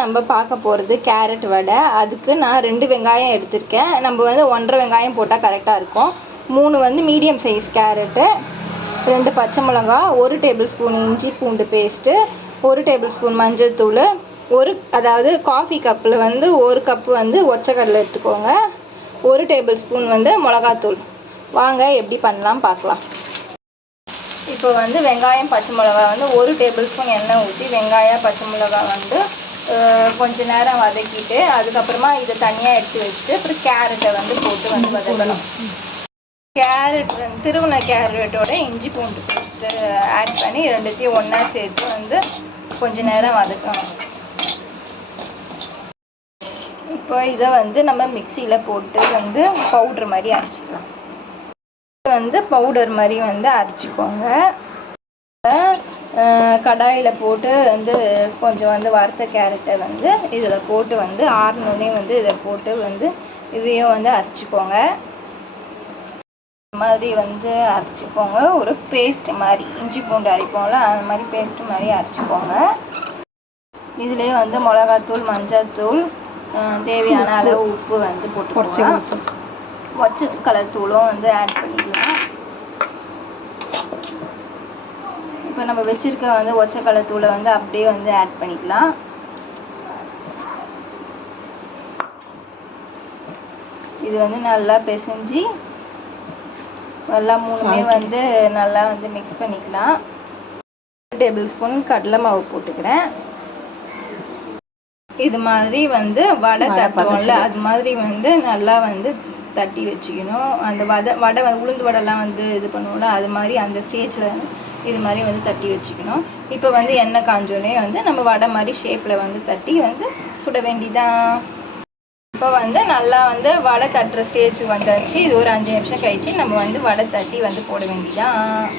நம்ம பார்க்க போகிறது கேரட் வடை. அதுக்கு நான் 2 வெங்காயம் எடுத்திருக்கேன். நம்ம வந்து 1.5 வெங்காயம் போட்டால் கரெக்டாக இருக்கும். 3 வந்து மீடியம் சைஸ் கேரட்டு, 2 பச்சை மிளகா, 1 டேபிள் ஸ்பூன் இஞ்சி பூண்டு பேஸ்ட்டு, 1 டேபிள் ஸ்பூன் மஞ்சள் தூள், அதாவது காஃபி கப்பில் வந்து 1 கப்பு வந்து ஒற்றைக்கடலை எடுத்துக்கோங்க, 1 டேபிள் ஸ்பூன் வந்து மிளகாத்தூள். வாங்க எப்படி பண்ணலாம் பார்க்கலாம். இப்போ வந்து வெங்காயம் பச்சை மிளகா வந்து 1 டேபிள் ஸ்பூன் எண்ணெய் ஊற்றி வெங்காயம் பச்சை மிளகா வந்து கொஞ்ச நேரம் வதக்கிட்டு அதுக்கப்புறமா இதை தனியாக எடுத்து வச்சுட்டு அப்புறம் கேரட்டை வந்து போட்டு வந்து வதக்கணும். கேரட் வந்து திருவண்ண கேரட்டோட இஞ்சி பூண்டு பேஸ்ட்டு ஆட் பண்ணி 2த்தையும் ஒன்றா சேர்த்து வந்து கொஞ்ச நேரம் வதக்கணும். இப்போ இதை வந்து நம்ம மிக்சியில் போட்டு வந்து பவுட்ரு மாதிரி அரைச்சிக்கலாம். வந்து பவுடர் மாதிரி வந்து அரைச்சிக்கோங்க. கடாயில் போட்டு வந்து கொஞ்சம் வந்து வறுத்த கேரட்டை வந்து இதில் போட்டு வந்து ஆறினோடனே வந்து இதை போட்டு வந்து இதையும் வந்து அரைச்சிக்கோங்க. இந்த மாதிரி வந்து அரைச்சிக்கோங்க. ஒரு பேஸ்ட் மாதிரி இஞ்சி பூண்டு அரைப்போம்ல அந்த மாதிரி பேஸ்ட் மாதிரி அரைச்சிக்கோங்க. இதுலேயே வந்து மிளகாத்தூள், மஞ்சள் தூள், தேவையான அளவு உப்பு வந்து போட்டுக்கலாம். ஒச்ச கலர் தூளும் வந்து ஆட் பண்ணிக்கலாம். இப்போ நம்ம வச்சுருக்க வந்து ஒச்ச கலர் தூளை வந்து அப்படியே வந்து ஆட் பண்ணிக்கலாம். இது வந்து நல்லா பிசைஞ்சு நல்லா 3மே வந்து நல்லா வந்து மிக்ஸ் பண்ணிக்கலாம். 1 டேபிள் ஸ்பூன் கடலை மாவு போட்டுக்கிறேன். இது மாதிரி வந்து வடை தட்டுவோம்ல அது மாதிரி வந்து நல்லா வந்து தட்டி வச்சுக்கணும். அந்த வடை உளுந்து வடைலாம் வந்து இது பண்ணுவோம்ல அது மாதிரி அந்த ஸ்டேஜில் இது மாதிரி வந்து தட்டி வச்சுக்கணும். இப்போ வந்து எண்ணெய் காஞ்சோடனே வந்து நம்ம வடை மாதிரி ஷேப்பில் வந்து தட்டி வந்து சுட வேண்டிதான். இப்போ வந்து நல்லா வந்து வடை தட்டுற ஸ்டேஜ் வந்தாச்சு. இது ஒரு 5 நிமிஷம் கழிச்சு நம்ம வந்து வடை தட்டி வந்து போட வேண்டிதான்.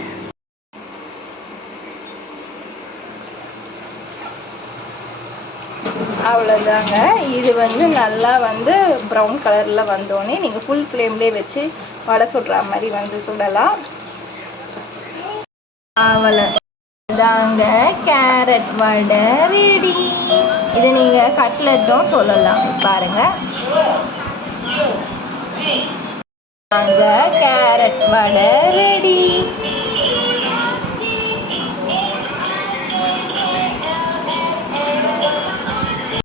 அவ்வளோதாங்க. இது வந்து நல்லா வந்து ப்ரௌன் கலரில் வந்தோடனே நீங்கள் ஃபுல் ஃப்ளேம்லேயே வச்சு வடை சுடுற மாதிரி வந்து சுடலாம். அவ்வளோதாங்க, கேரட் வடை ரெடி. இது நீங்கள் கட்லெட்டும் சொல்லலாம். பாருங்கள், கேரட் வடை